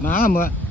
Má mượn.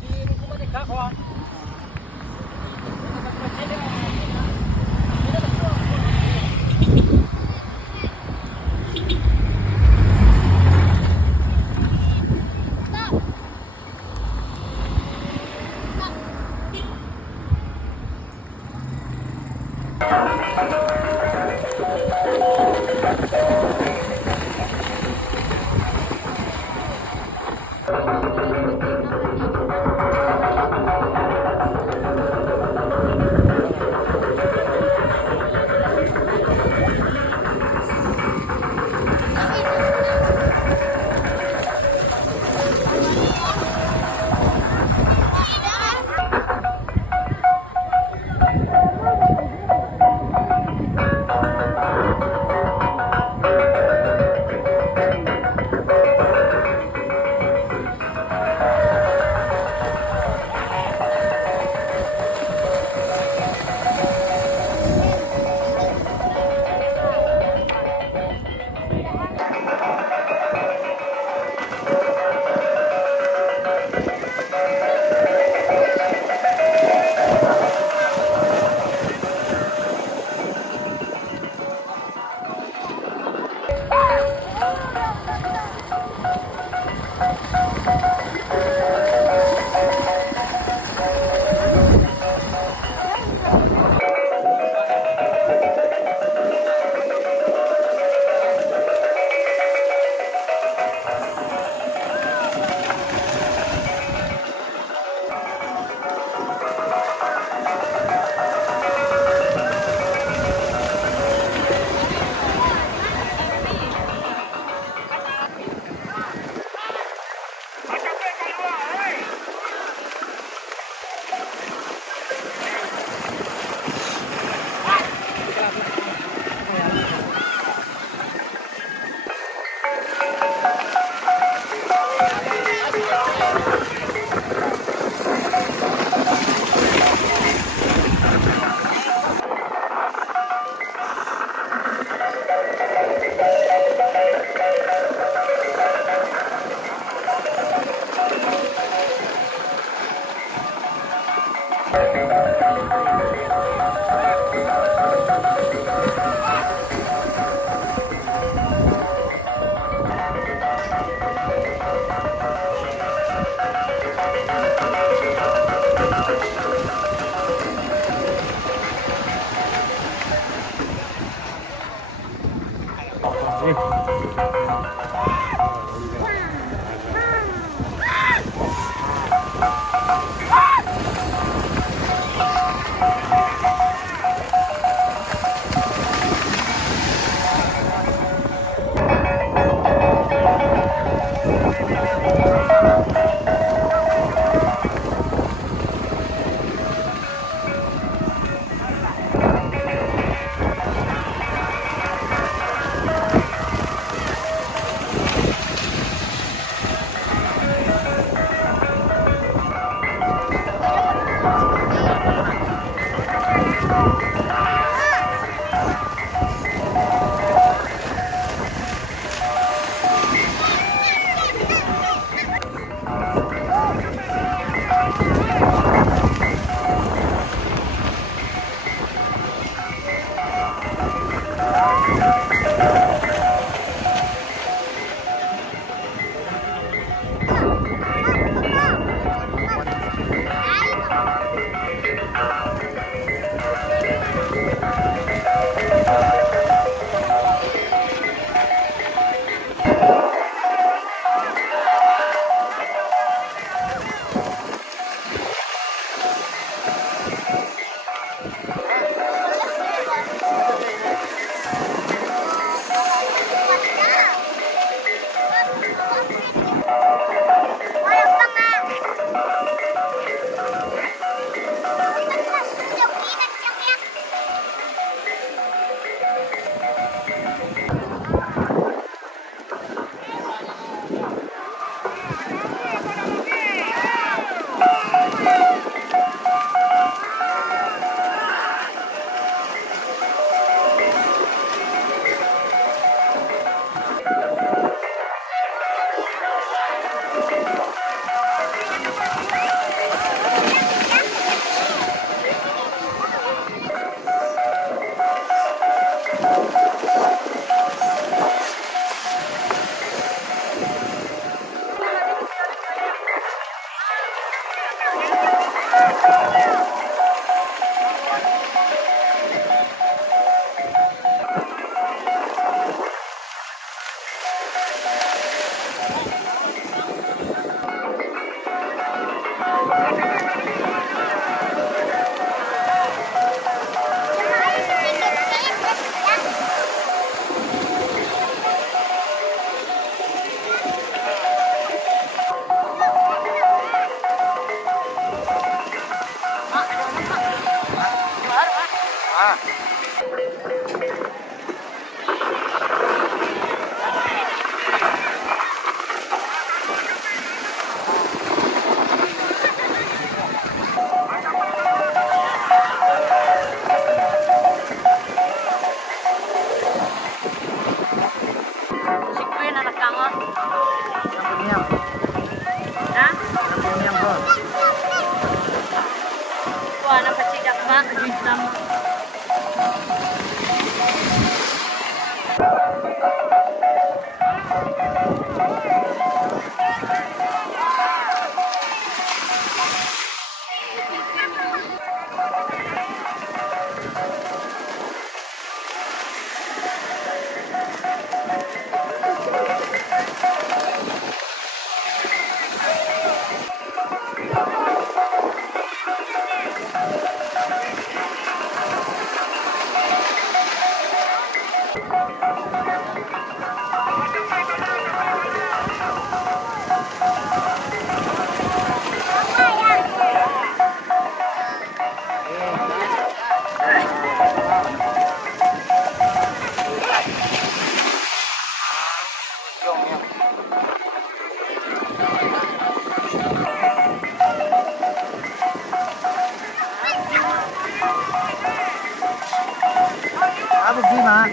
Mak.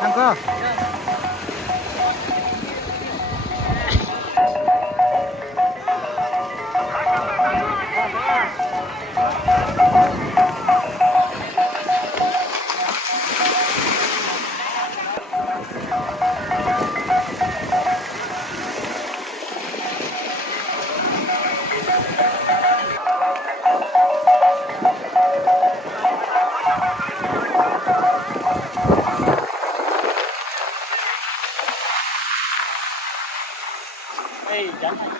Nangko. Hey, jangan.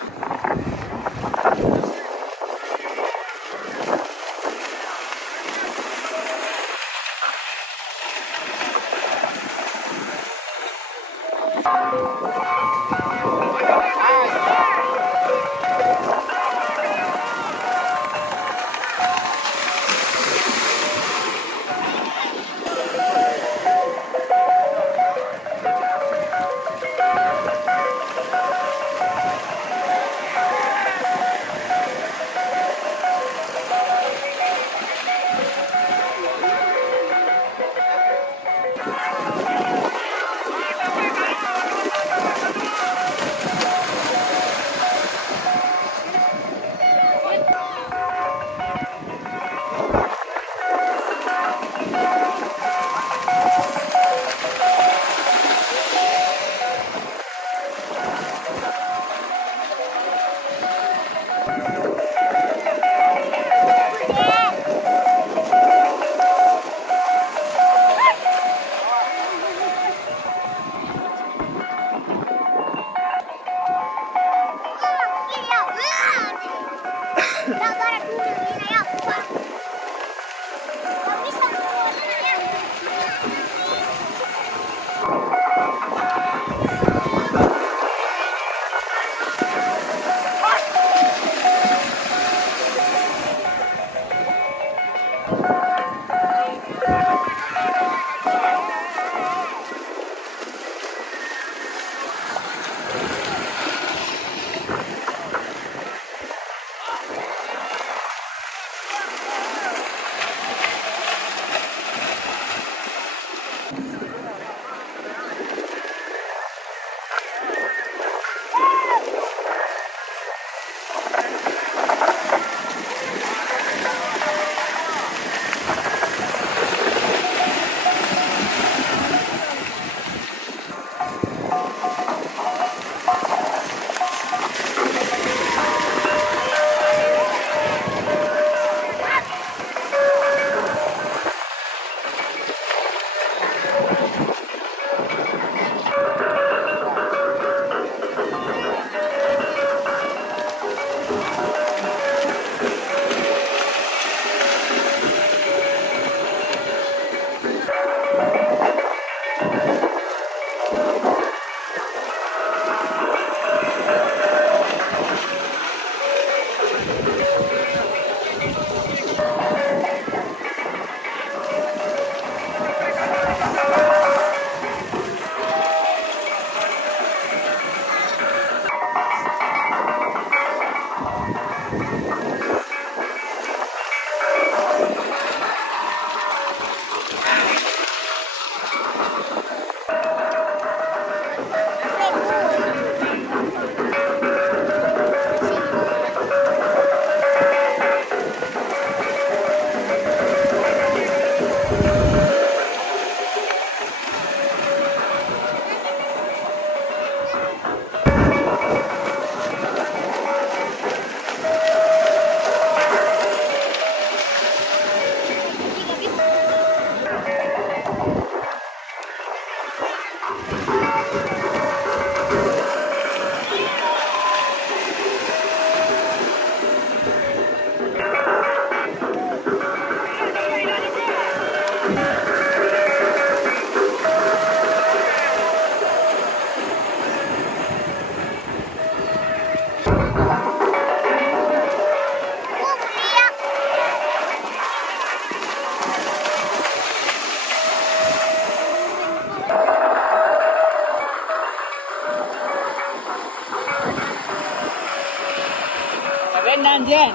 Nanjen.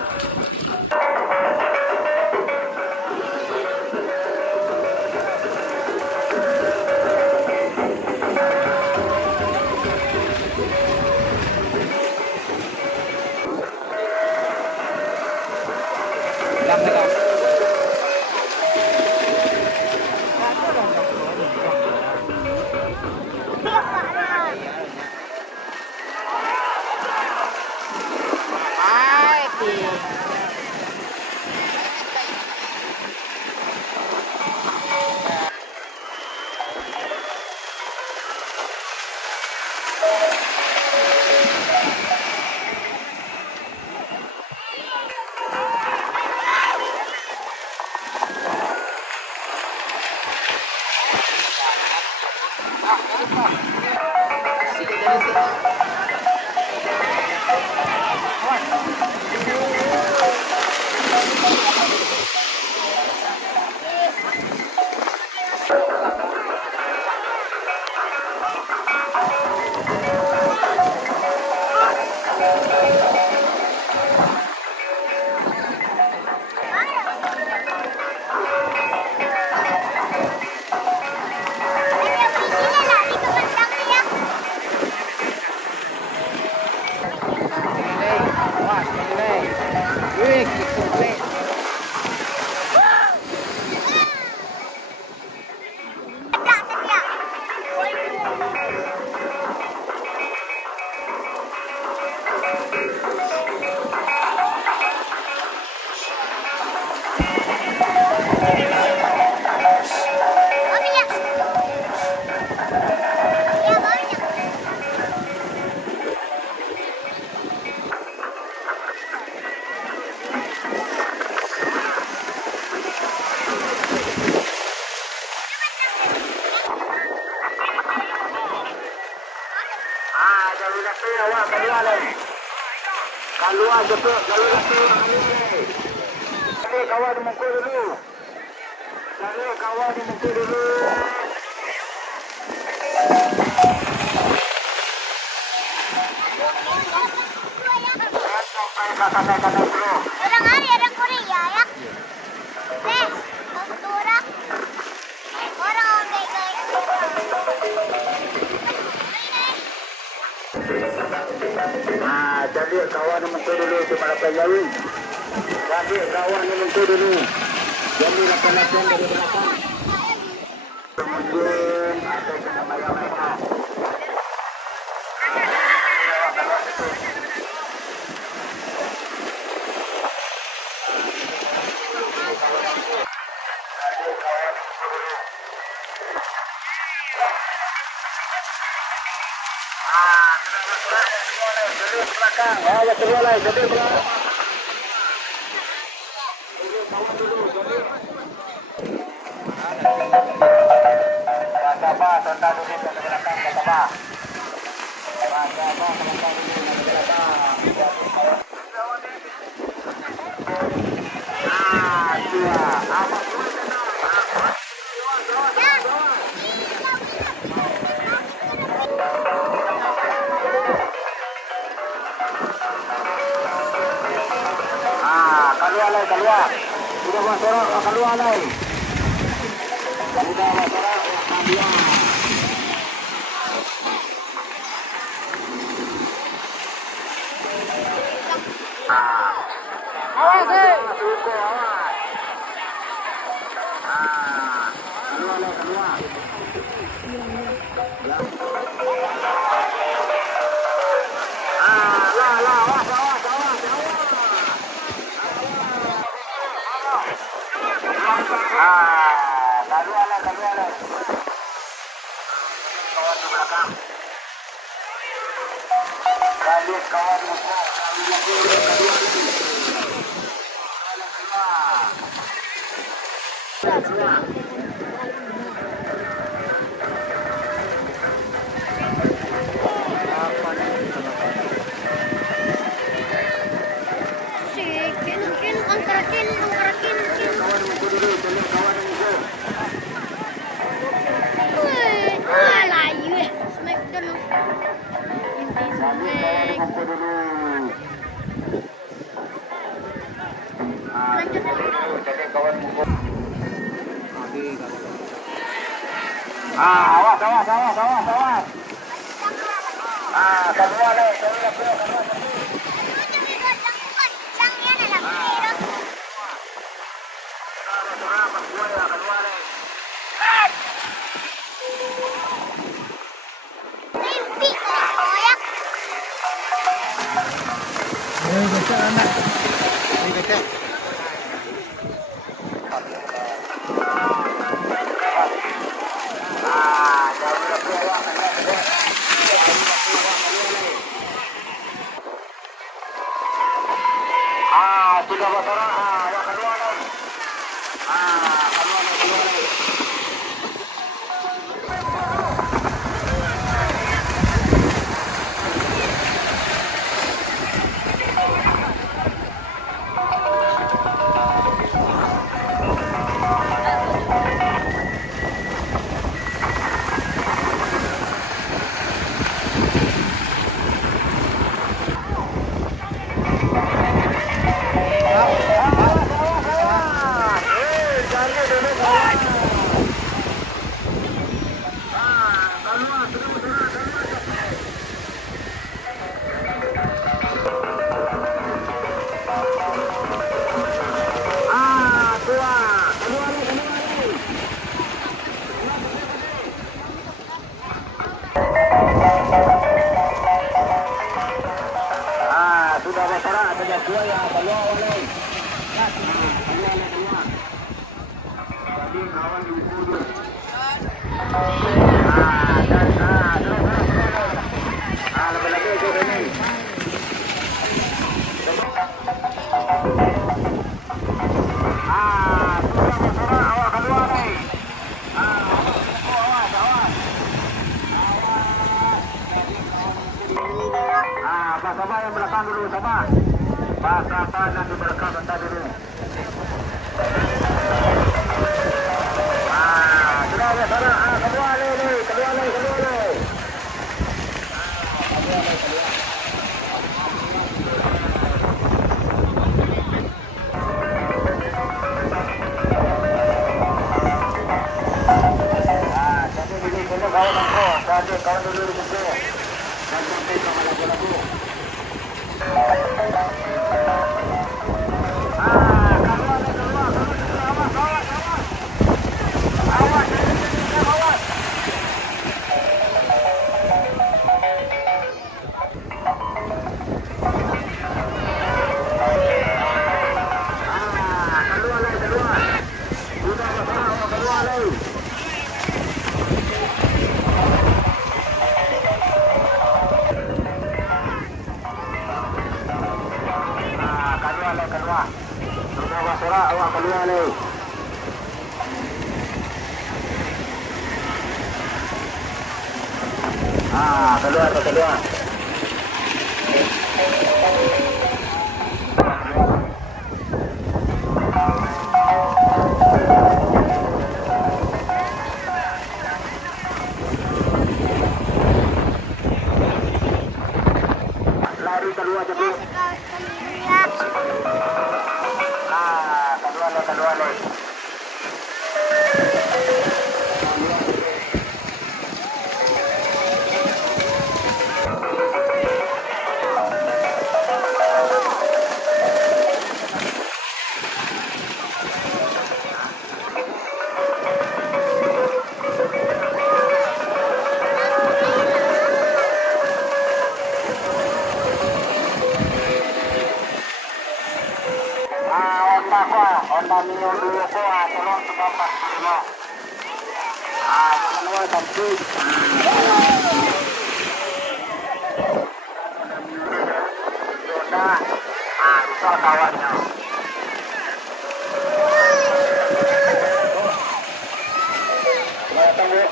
Wih, gitu, weh. Keluar jepit, jalur jepit. Jadi kawan mengku dulu. Jadi kawan mengku dulu. Orang hari ada Korea ya. Orang orang kayak Jadi kawan mengku dulu kepada penjauh. Jadi kawan mengku dulu. Jadi lakukan dari belakang. Kemudian ada kenamaan mereka. Ya, kedua lagi, jadi belakang. Kata tentang dulu ke belakang, kata bah. Keluar. Sudah bersorak, keluar lagi. Sudah bersorak, keluar. Awas, keluar. Keluar. Kawan di belakang. Balik kawan musuh. Awas. Keluar deh, keluar. Becek anak. Ini becek. Sudah bersorak, yang kedua lagi. Keluar lagi. sudah masalah ada buaya keluar oleh. Keluar. Jadi kawan diukur. Lebih-lebih ke sini. Sudah masalah awak keluar nih. Pak Sabah yang belakang dulu, Sabah. Pak Sabah yang di belakang bentar dulu. Sudah ada sana. Keluar lagi. Jadi ini kena kawan aku. Jadi kawan dulu di buku. Dan sampai sama lagu-lagu. Keluar. Sudah masalah awak keluar ni. Keluar. Lari keluar je. Keluar lagi. Honda Mio 2 tolong sebapak semua. Keluar cantik. Honda, rusak kawannya. Tunggu.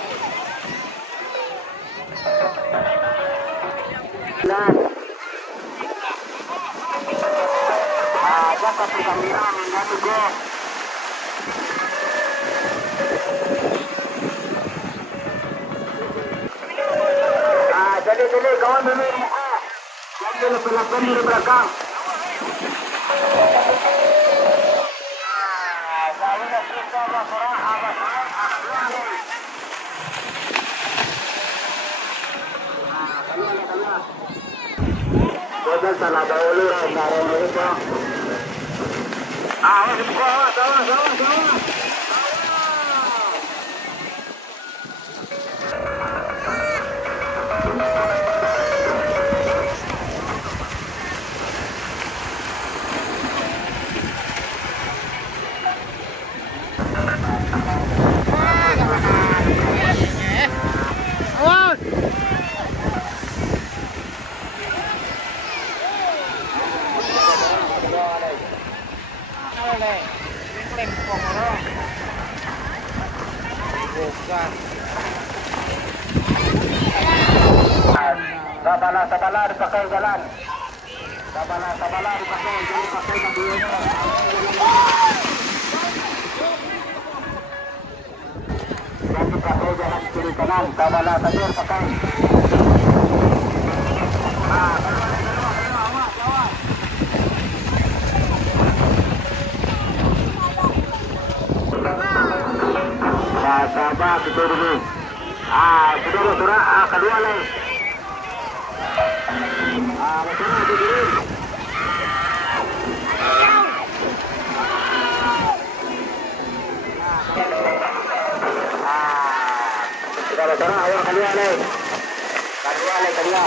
Kasih kamera mengganggu go. Jadi kawan dulu muka. Jadi lepas-lepas di belakang. Saya dah susah bersorang. Keluar. Bosan salah dahulu orang mereka. Awas buka, awas. Sabala dipakai jalan. Sabala dipakai, jangan pakai mobilnya. Jangan pakai jalan kiri kanan. Sabala saja pakai. Sabar kita dulu. Sudah kedua lagi. Betul dulu. Sudah betul awal kedua lagi. Kedua.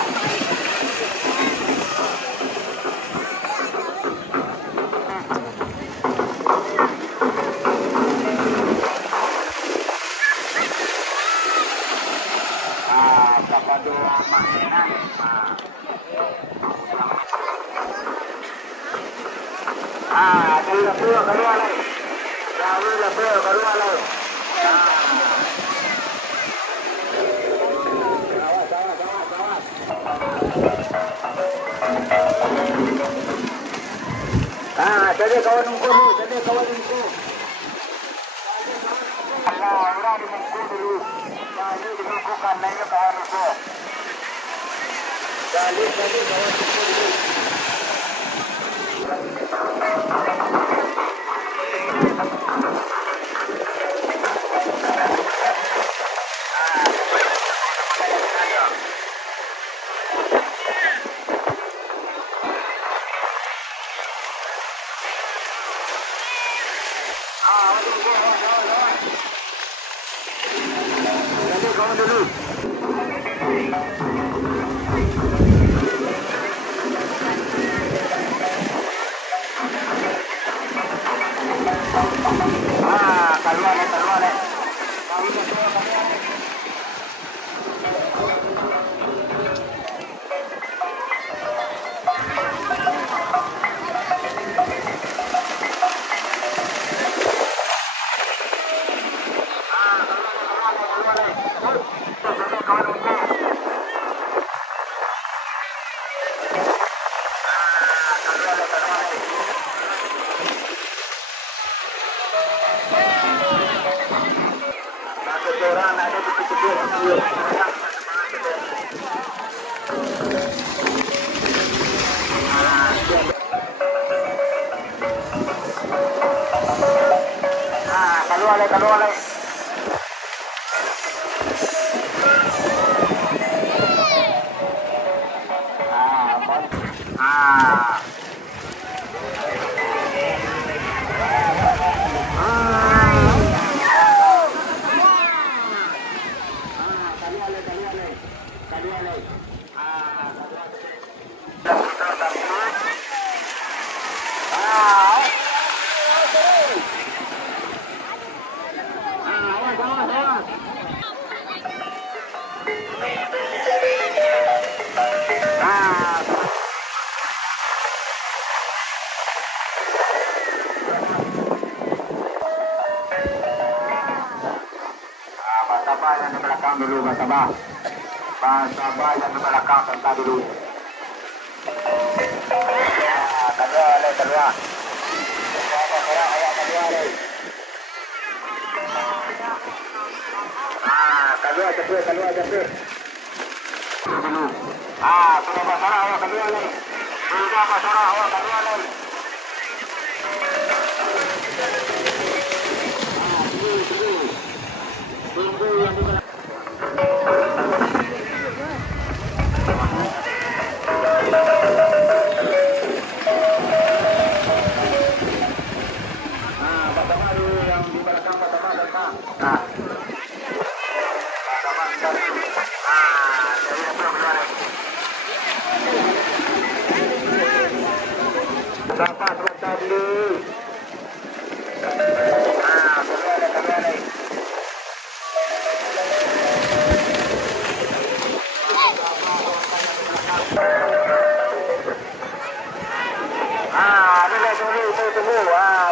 Dari lapeo keluar lagi. Dari lapeo keluar lagi. Jadi kawan nunggu dulu, jadi kawan nunggu. Orang nunggu dulu. Jadi dilakukan naiknya kawan nunggu. Jadi kawan nunggu dulu. Jadi kawan dulu. Keluar le. Orang ada di situ. Keluar le. Basabah yang di belakang dulu, Basabah yang di belakang tentang dulu. Keluar le. Keluar cepet. Dulu. Sudah Basarah awak keluar le. Tunggu yang di belakang. Sebentar dulu. Tunggu.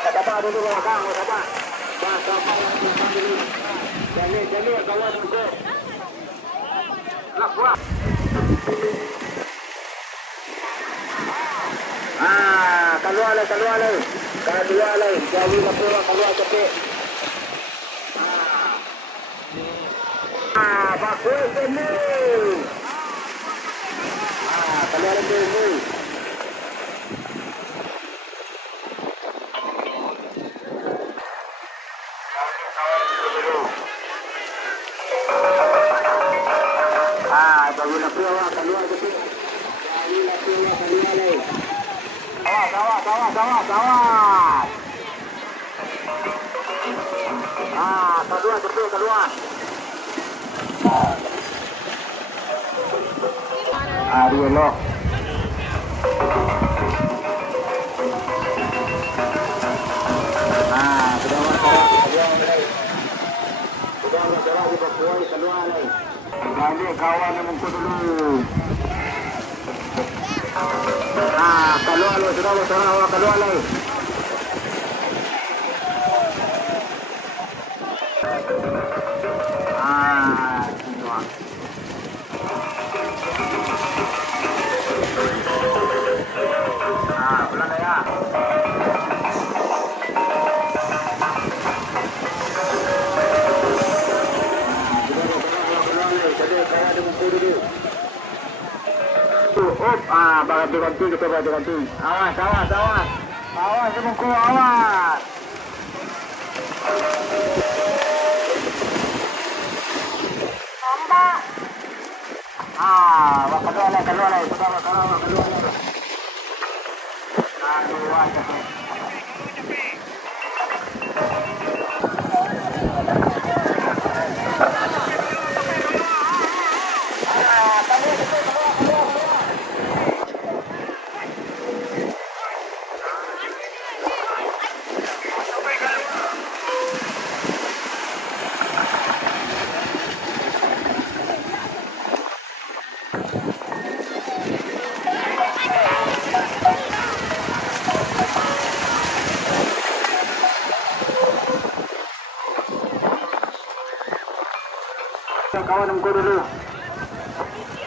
Basabah dulu belakang, Basabah. Basabah yang belakang dulu. Jadi kawan nunggu. Keluar. Keluar le. Jadi keluar cepet. Bagus ini. Keluar dulu. Jadi keluar cepet. Keluar le. Awas. Keluar. Dua lo. Keluar le. Jadi kawan yang mengkut dulu. Keluar lo, sudah lo, keluar le. Ganti, kita ganti. Awas, awas, awas. Awas, semungku, awas. Tambah. Kedua lagi. Kedua cepet. Kawan nunggu dulu.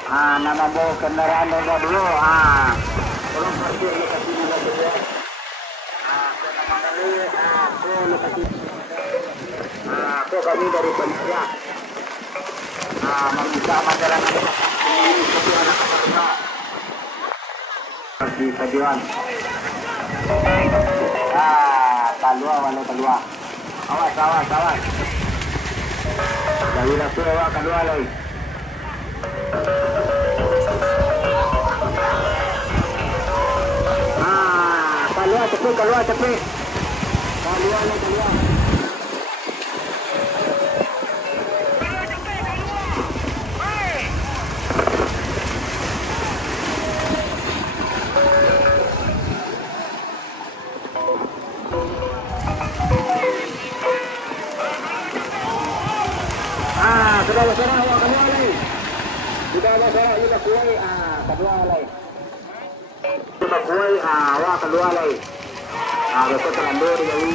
Nama bawa kendaraan dulu. Tolong parkir lokasi dulu ya. Nama kali, lokasi. Kami dari panitia. Meminta masyarakat ini satu anak keluarga. Di stadion. Keluar. Awas. Dari nafsu awak keluar lagi. Keluar cepet. Keluar. Sudah berserah awak keluar lagi. Kita kuai. Keluar lagi. Awak keluar lagi. Besok terlanjur jadi.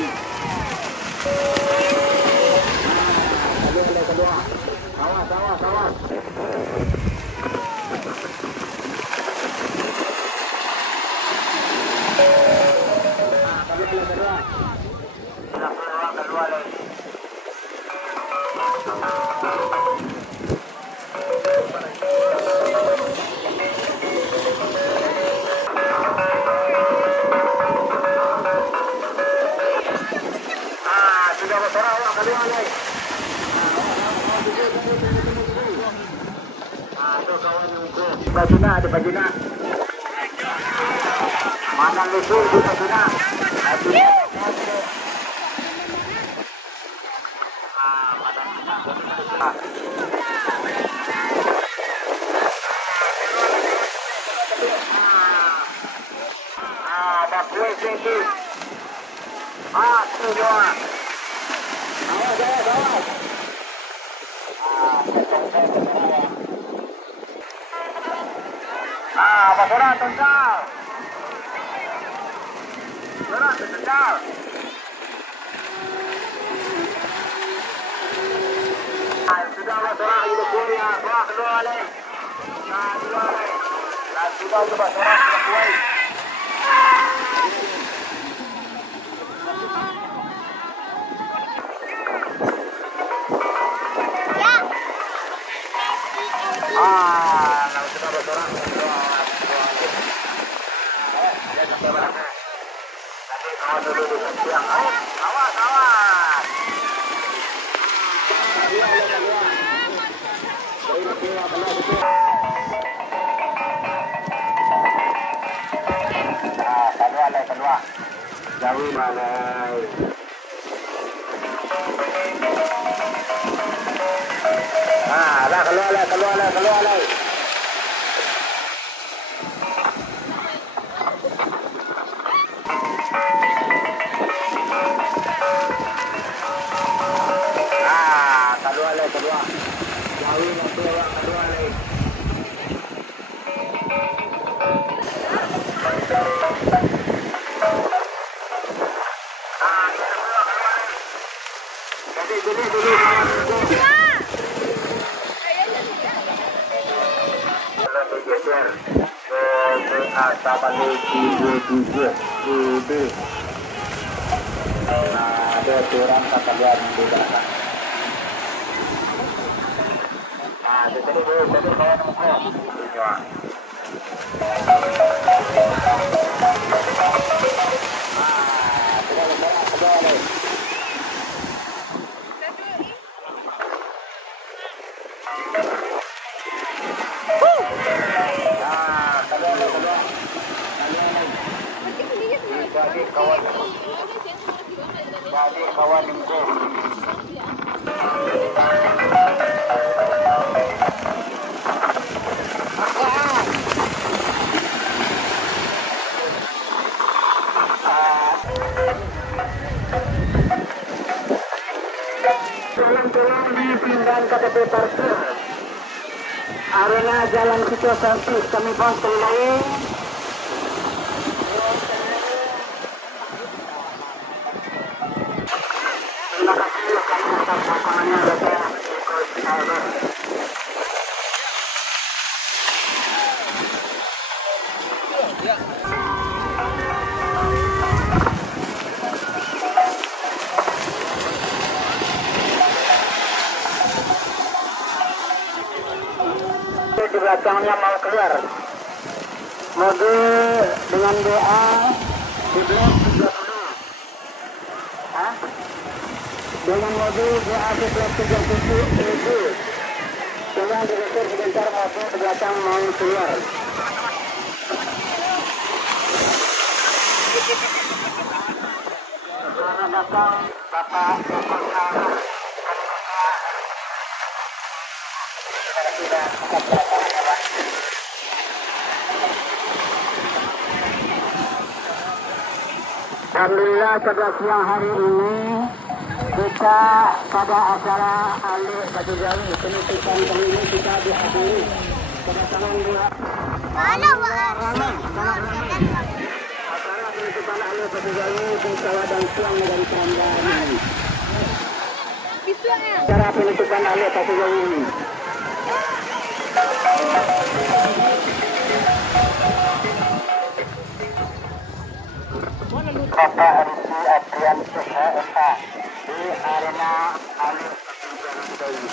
Keluar. Awas. Keluar lagi. Sudah berserah awak keluar lagi. Itu kawan nunggu. Di Bajina. Mana lusuh di Bajina? Ada kue sini. Semua. Awas. Basaran tentang. Sudah basaran itu kuya, keluar lagi. Sudah basaran kuya. Sudah bersorang. Nanti kawan dulu di siang. Awas. Keluar. Jauh mana? Keluar lagi. Keluar. Jauh nanti awak keluar lagi. Jadi. Kalau digeser ke atas di ada kurang kata dia membedakan. Jadi kawan Bagi kawan lingkup. Jalan-jalan dipindah ke tepi parkir. Arena Jalan Sito Santis kami pantau lain. Terima kasih kami atas dukungannya Bapak Eko Sabar. Di belakangnya mau keluar. Mode dengan DA di blok 30. Hah? Dengan mode DA di blok 30 itu. Jangan digeser sebentar, mode di belakang mau keluar. Karena datang Bapak Eko Sabar. Alhamdulillah pada siang hari ini kita pada acara Alik Batu Jawi penutupan kali ini kita dihadiri kedatangan dua Mana ramai acara penutupan Alik Batu Jawi di Kawadan Siang Negari Kerambaan ini. Acara penutupan Alik Batu Jawi ini. Bapak Rizky Adrian SHSA di arena Alik Batu Jawi.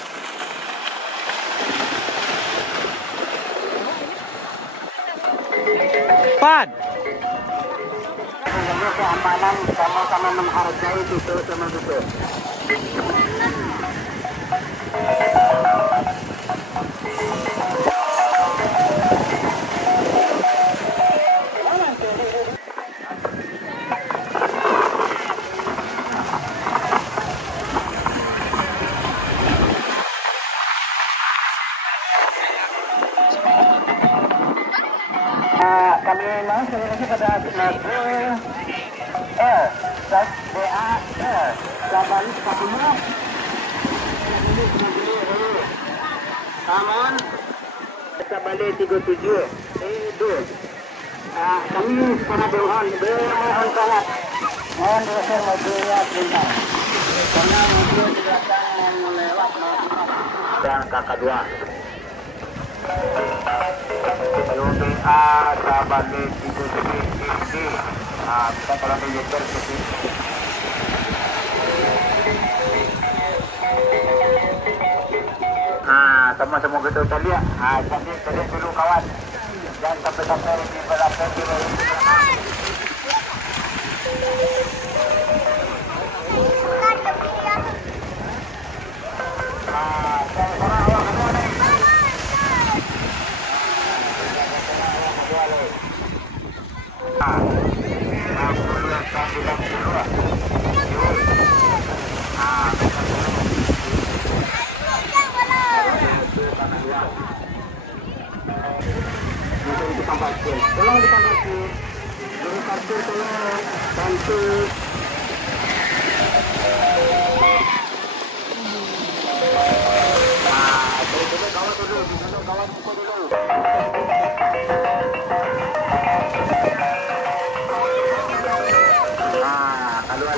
Pan. Menjaga keamanan sama-sama menghargai itu sama itu. Kami masih pada Nabil das DA Kabali Kapumah Taman Kabali 37 itu kami pada bermohon sangat mohon dosen mobilnya sebentar karena mobil di belakang mau lewat dan kakak dua UPA Kabali 37 kita kalau menyetor ke sini. Sama-sama kita tadi ya. Tadi dulu kawan. Jangan sampai di belakang di belakang. Tolong ditambahkan. Jadi parkir tolong bantu. Duduk kawan dulu, duduk kawan buka dulu.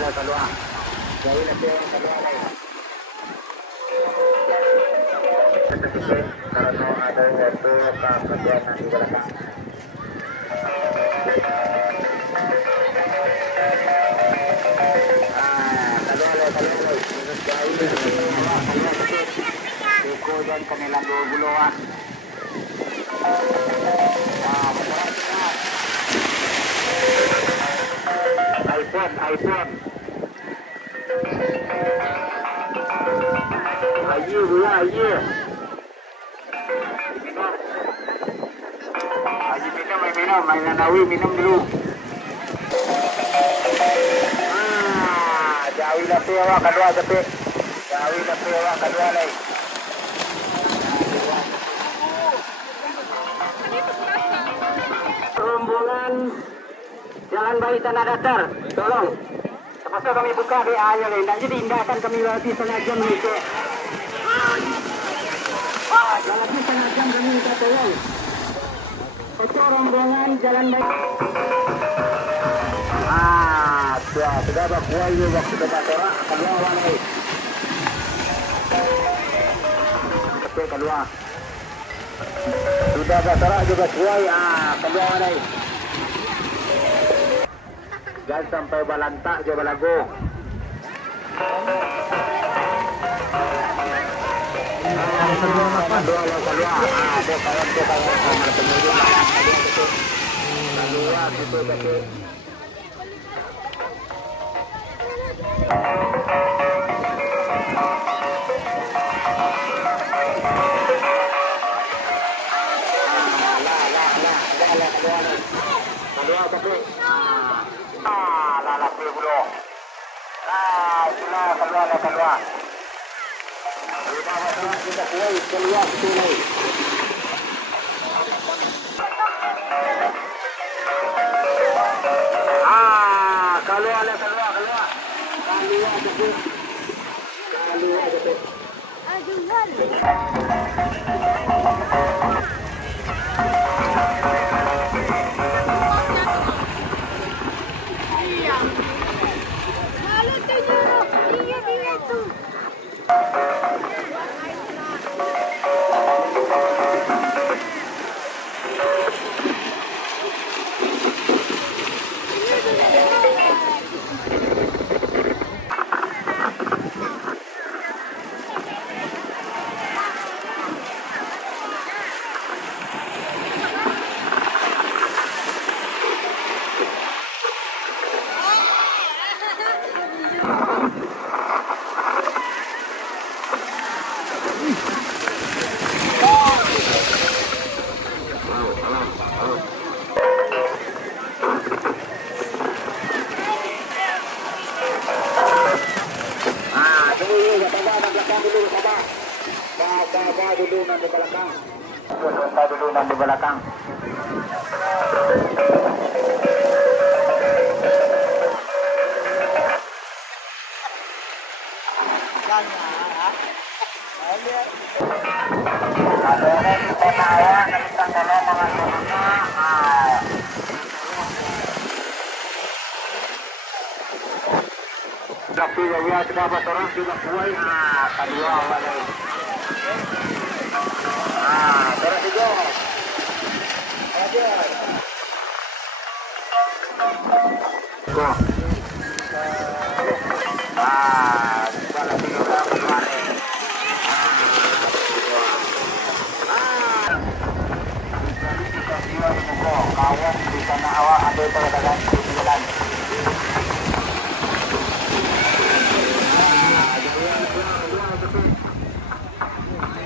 Keluar. Jadi nanti keluar lagi. Sedikit karena ada waktu kemudian nanti belakang. Iko dan kanilang 2 buluan. iPhone. Ayo pula, ayo. Minum. Ayo minum. Mainan Nawi minum dulu. Jauhi dah awak kedua tepi. Jauhi dah awak kedua lagi. Rombongan Jalan Bayi Tanah Datar, tolong. Terpaksa kami buka DA-nya ni. Dan jadi indahkan kami lagi setengah jam ni. Lagi setengah jam kami minta tolong. Itu rombongan Jalan Bayi. Sudah berkuai juga sudah bersorak. Keluar lagi. Keluar. Sudah bersorak juga kuai. Keluar lagi. Jangan sampai balantak je balago. Keluar. Ada kawan penyidik. Keluar gitu kaki. Keluar kaki. Lalap dia pula. Keluar. Kita keluar situ ni. Keluar kaki. Dulu nanti belakang. Tapi ya sudah bersorang juga kuai. Kedua awalnya. Terus juga. Go. Kita lagi udah kemarin. Kawan di sana awak ada terdapat di jalan.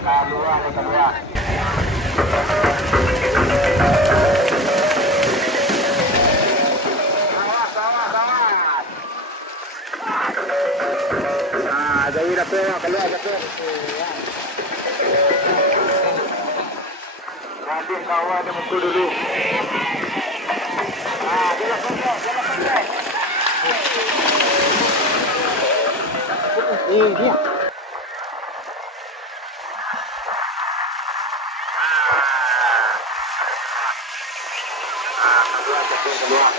Keluar. Jadi dah keluar. Nanti kawan ada mukul dulu. Jalan pendek. Dia. Keluar.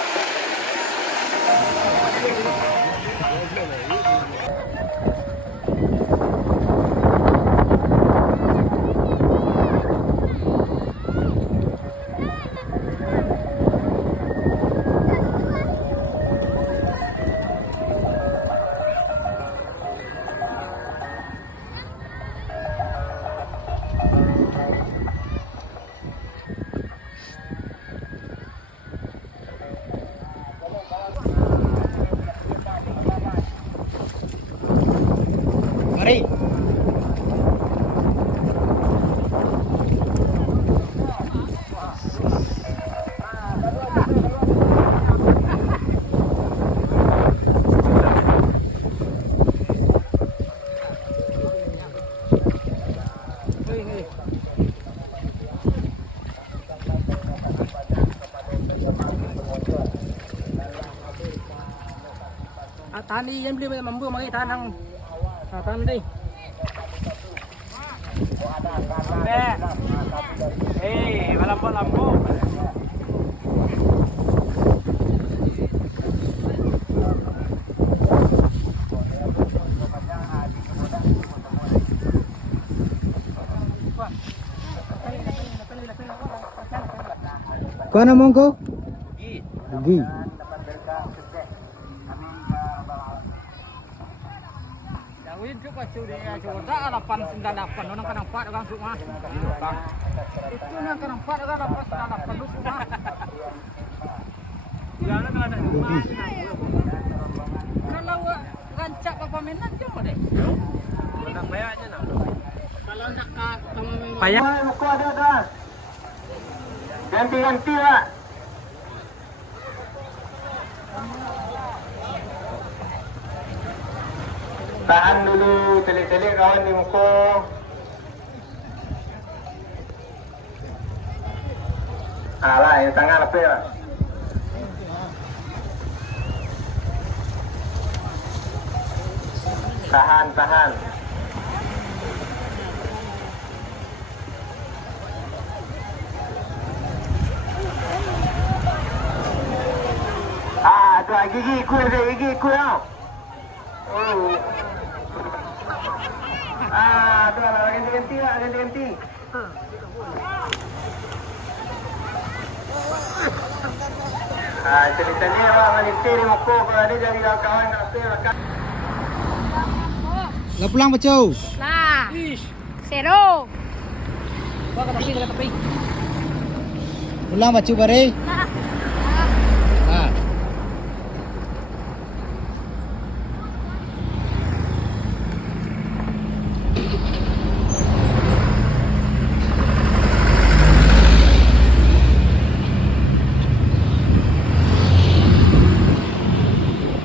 Mari. Tahan đi, em beli mampu mari tahan hang. Tahan đi. Lampu. Kau nama kau? Gi. Win trước là chiều đi chiều đã là pan sinh đàn pan nó đang phát đang sụp ha. Itu nang kadang phát đang là pan lu sụp ha. Kalau rancak apa mainan cuma deh. Nak bayar aja nak. Kalau nak payah. Muka ada. Ganti lah. Tahan dulu, telik-telik kawan di muka. Alah, yang tangan lepih lah. Tahan. Tu gigi kuih tau. Oh. Tu lah ganti lah. Cerita-cerita lah menyetir di muka kalau ada jadi kawan nak setir. Lah pulang bacau. Lah. Zero. Gua ke tepi. Pulang bacau bare. Lah.